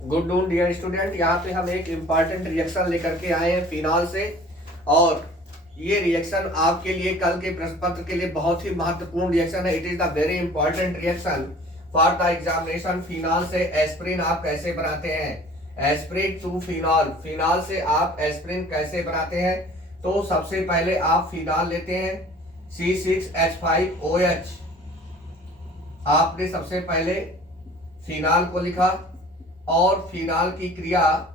Good noon dear student. यहाँ पे हम एक इम्पॉर्टेंट रिएक्शन लेकर के आए हैं फिनॉल से, और ये रिएक्शन आपके लिए कल के प्रश्न पत्र के लिए बहुत ही महत्वपूर्ण रिएक्शन है। It is the very important reaction for the examination. Phenol से एस्प्रिन आप कैसे बनाते हैं, एस्प्रिन टू फिनॉल, फिनॉल से आप एस्प्रिन कैसे बनाते हैं। तो सबसे पहले आप फिनॉल लेते हैं C6H5OH। आपने सबसे पहले फिनॉल को लिखा और फिनॉल की क्रिया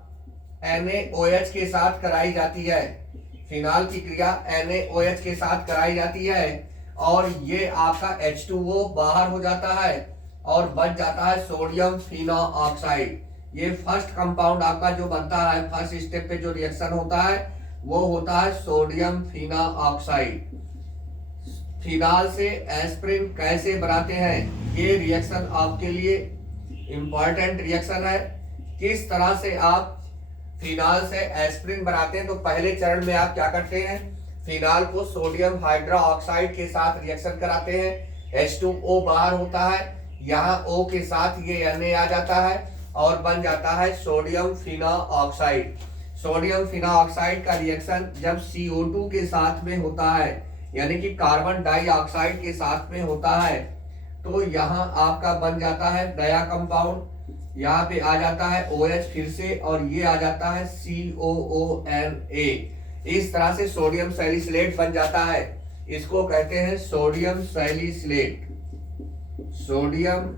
NaOH के साथ कराई जाती है। फिनॉल की क्रिया NaOH के साथ कराई जाती है और ये आपका H2O बाहर हो जाता है और बच जाता है सोडियम फिनोऑक्साइड। ये फर्स्ट कंपाउंड आपका जो बनता है, फर्स्ट स्टेप पे जो रिएक्शन होता है वो होता है सोडियम फिनोऑक्साइड। फिनॉल से एस्प्रिन कैसे बनाते हैं, ये रिएक्शन आपके लिए इंपॉर्टेंट रिएक्शन है। किस तरह से आप फिनॉल से एस्प्रिन बनाते हैं, तो पहले चरण में आप क्या करते हैं, फिनॉल को सोडियम हाइड्रोक्साइड के साथ रिएक्शन कराते हैं। H2O बाहर होता है, यहाँ O के साथ ये Na आ जाता है और बन जाता है सोडियम फिनोऑक्साइड। सोडियम फिनोऑक्साइड का रिएक्शन जब CO2 के साथ में होता है, यानी कि कार्बन डाइऑक्साइड के साथ में होता है, तो यहाँ आपका बन जाता है नया कंपाउंड। यहाँ पे आ जाता है OH फिर से और ये आ जाता है COONA। इस तरह से सोडियम सैलिसिलेट बन जाता है। इसको कहते हैं सोडियम सैलिसिलेट। सोडियम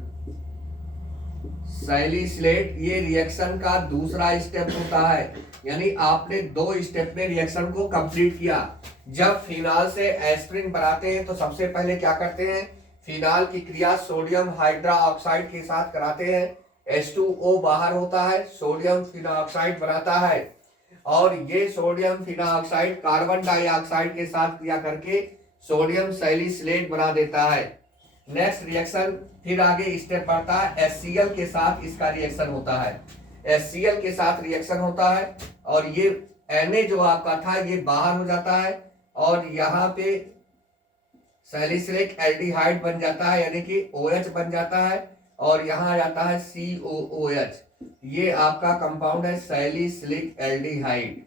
सैलिसिलेट ये रिएक्शन का दूसरा स्टेप होता है, यानी आपने 2 स्टेप में रिएक्शन को कंप्लीट किया। जब फिनॉल से एस्प्रिन बनाते हैं तो सबसे पहले क्या करते हैं, फिनॉल की क्रिया सोडियम हाइड्रोक्साइड के साथ कराते हैं। H2O बाहर होता है, सोडियम फिनोऑक्साइड बनाता है और ये सोडियम फिनोऑक्साइड कार्बन डाइऑक्साइड के साथ क्रिया करके सोडियम सैलिसिलेट बना देता है। नेक्स्ट रिएक्शन फिर आगे स्टेप बढ़ता है, HCl के साथ इसका रिएक्शन होता है। HCl के साथ रिएक्शन होता है और ये Na जो आपका था ये बाहर हो जाता है और यहाँ पे सैलिसिलिक एल्डिहाइड बन जाता है, यानी कि OH बन जाता है और यहाँ आ जाता है COOH। ये आपका कंपाउंड है सैलिसिलिक एल्डिहाइड।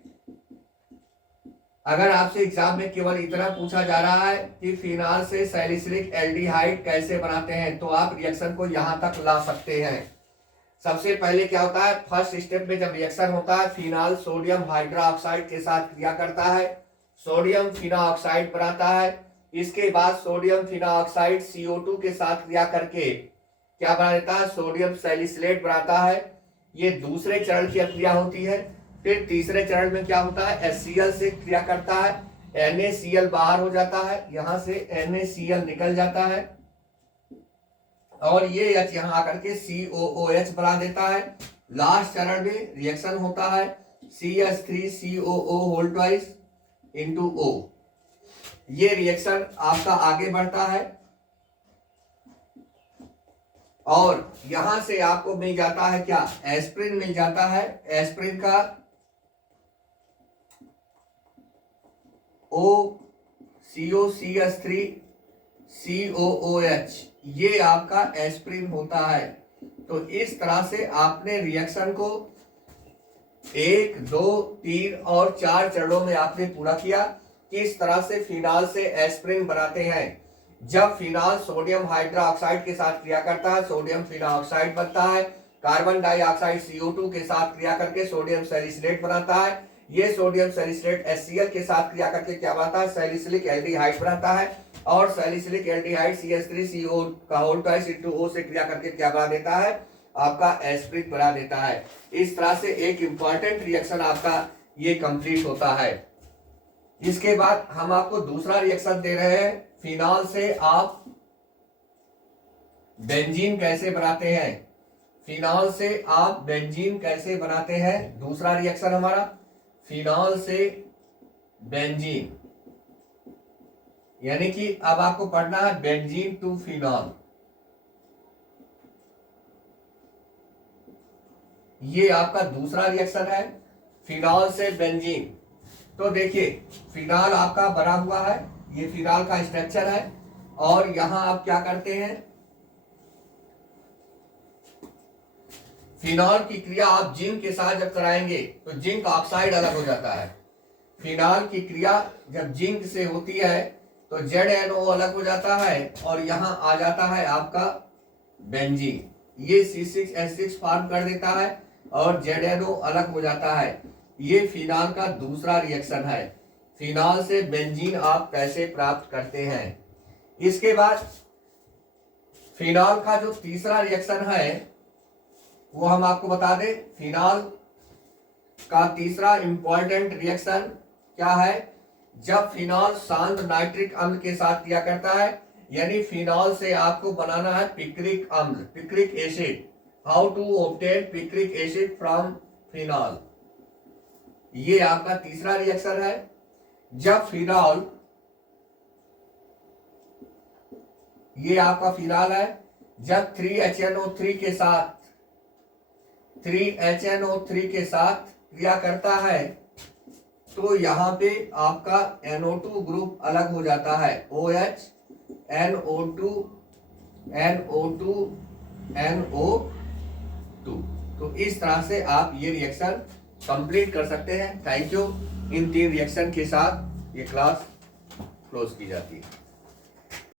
अगर आपसे एग्जाम में केवल इतना पूछा जा रहा है कि फिनॉल से सैलिसिलिक एल्डिहाइड कैसे बनाते हैं, तो आप रिएक्शन को यहां तक ला सकते हैं। सबसे पहले क्या होता है, फर्स्ट स्टेप में जब रिएक्शन होता है, फिनॉल सोडियम हाइड्रोक्साइड के साथ क्रिया करता है, सोडियम फिनोऑक्साइड बनाता है। इसके बाद सोडियम फिनोऑक्साइड CO2 के साथ क्रिया करके क्या बना देता है, सोडियम सैलिसिलेट बनाता है। ये दूसरे चरण की क्रिया होती है। फिर तीसरे चरण में क्या होता है, HCl से क्रिया करता है, NaCl बाहर हो जाता है, यहां से NaCl निकल जाता है और ये H यहाँ आकर के COOH बना देता है। लास्ट चरण में रिएक्शन होता है CH3COO whole twice into O। ये रिएक्शन आपका आगे बढ़ता है और यहां से आपको मिल जाता है क्या, एस्प्रिन मिल जाता है। एस्प्रिन का OCOCH3COOH ये आपका एस्प्रिन होता है। तो इस तरह से आपने रिएक्शन को 1, 2, 3 और 4 चरणों में आपने पूरा किया। किस तरह से फिनॉल से एस्प्रिन बनाते हैं, जब फिनॉल सोडियम हाइड्रोक्साइड के साथ क्रिया करता है, सोडियम फिनोऑक्साइड बनता है, कार्बन डाइऑक्साइड CO2 के साथ क्रिया करके सोडियम सैलिसिलेट बनाता है। ये सोडियम सैलिसिलेट HCl के साथ क्रिया करके क्या बनाता है, सैलिसिलिक एल्डिहाइड बनाता है और सैलिसिलिक एल्डिहाइड CH3CO का होल ट्वाइस इंटू O से क्रिया करके क्या बना देता है, आपका एस्प्रिन बना देता है। इस तरह से एक इंपॉर्टेंट रिएक्शन आपका ये कंप्लीट होता है। इसके बाद हम आपको दूसरा रिएक्शन दे रहे हैं, फिनॉल से आप बेंजीन कैसे बनाते हैं। फिनॉल से आप बेंजीन कैसे बनाते हैं, दूसरा रिएक्शन हमारा फिनॉल से बेंजीन, यानी कि अब आपको पढ़ना है बेंजीन टू फिनॉल। ये आपका दूसरा रिएक्शन है फिनॉल से बेंजीन। तो देखिए फिनॉल आपका बना हुआ है, ये फिनॉल का स्ट्रक्चर है और यहां आप क्या करते हैं, फिनॉल की क्रिया आप जिंक के साथ जब कराएंगे तो जिंक ऑक्साइड अलग हो जाता है। फिनॉल की क्रिया जब जिंक से होती है तो ZnO अलग हो जाता है और यहां आ जाता है आपका बेंजीन। ये C6H6 फॉर्म कर देता है और ZnO अलग हो जाता है। ये फिनॉल का दूसरा रिएक्शन है। फिनॉल से बेंजीन आप कैसे प्राप्त करते हैं। इसके बाद फिनॉल का जो तीसरा रिएक्शन है वो हम आपको बता दें। फिनॉल का तीसरा इंपॉर्टेंट रिएक्शन क्या है, जब फिनॉल शांत नाइट्रिक अम्ल के साथ किया करता है, यानी फिनॉल से आपको बनाना है पिक्रिक अम्ल, picric acid. How to obtain picric acid from phenol, ये आपका तीसरा रिएक्शन है। जब फिनॉल, ये आपका फिनॉल है, जब 3HNO3 के साथ 3HNO3 के साथ क्रिया करता है तो यहां पे आपका NO2 ग्रुप अलग हो जाता है, OH NO2 NO2 NO2। तो इस तरह से आप ये रिएक्शन कंप्लीट कर सकते हैं। Thank you. इन 3 रिएक्शन के साथ ये क्लास क्लोज की जाती है।